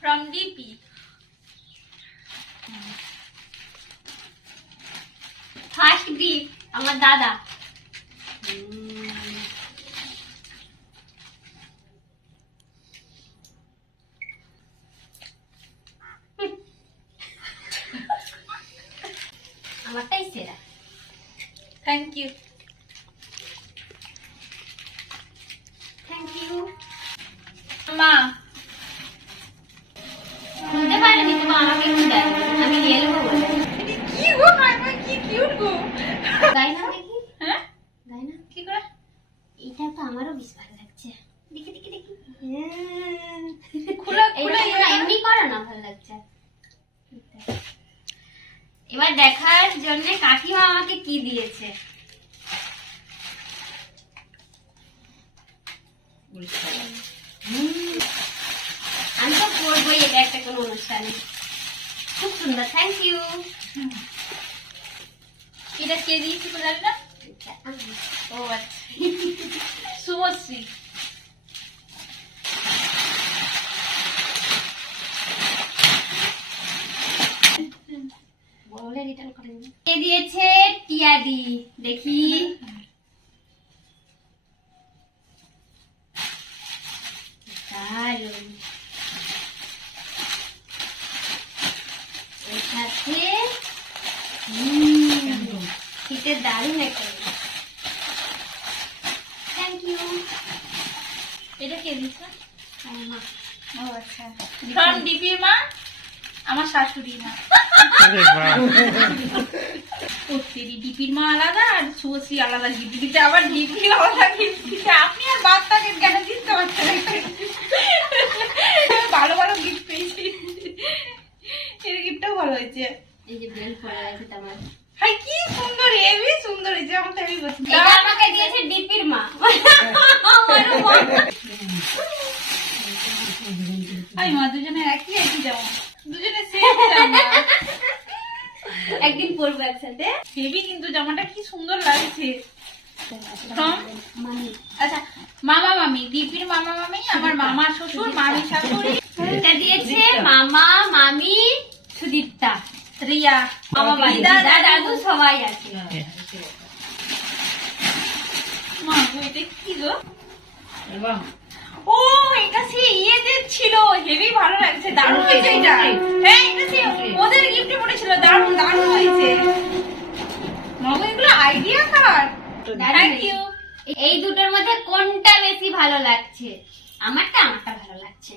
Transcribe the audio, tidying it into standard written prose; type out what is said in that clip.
from DP. First gift আমার দাদা। আমারটাই সেরা। Thank you. Thank you. মা শুনতে পারেনি তো আমাকে একটু দেয়, আমি নিয়ে নেবো বলে। কি গো মাইমা, কি কিউট গো। গাই না দেখি, হ্যাঁ গাই না। কি করে? এটা তো আমারও বেশ ভালো লাগছে। দেখি দেখি দেখি। খোলা এইটা খোলা এমনি করো না, ভালো লাগছে। এবার দেখার জন্য কাকিমা আমাকে কি দিয়েছে। আমি তো করবোই এটা একটা কোনো অনুষ্ঠানে। খুব সুন্দর, থ্যাংক ইউ। এটা কে দিয়েছি বলে জানি না। ও আচ্ছা, শুভশ্রী। বলে রিটার্ন করে নিন। কে দিয়েছে? টিয়াদি। দেখি দারুন। এর সাথে শীতের দারুন একটা। Thank you. এটা কে দিয়েছে? মা। ও আচ্ছা, from DP মা, আমার শাশুড়ি মা। প্রত্যেকটি ডিপির মা আলাদা আর শুভশ্রী আলাদা গিফট দিচ্ছে, আবার ডিপি আলাদা গিফট দিচ্ছে। আপনি আর বাচ্চাকে কেন দিতে পারছেন? ভালো ভালো গিফট পেয়েছি। এর গিফটটাও ভালো হয়েছে। এই যে বেল পড়ে আছে তোমার। হাই কি সুন্দর, হেভি সুন্দর হয়েছে। আমার তো হেভি পছন্দ। এটা আমাকে দিয়েছে ডিপির মা। আমারও মা। আই মা, দুজনের একই একই জামা, দুজনে সেম জামা। একদিন পরবো একসাথে। হেভি কিন্তু জামাটা কি সুন্দর লাগছে। From মামি। আচ্ছা, মামা মামি, দীপির মামা মামি, আমার মামা শ্বশুর, মামি শাশুড়ি। এটা দিয়েছে মামা, মামি, সুদীপ্তা, রিয়া, আমার বাড়ি দিদা, দাদা, দাদু সবাই আছে। মা গো, এটা কি গো? ও এটা সে ইয়েতে ছিল, হেভি ভালো লাগছে, দারুণ হয়েছে এটা। হ্যাঁ এটা সে ওদের গিফটে পড়েছিল, দারুণ দারুণ হয়েছে। মাগো এগুলো আইডিয়া কার? Thank you. এই দুটোর মধ্যে কোনটা বেশি ভালো লাগছে? আমারটা ভালো লাগছে।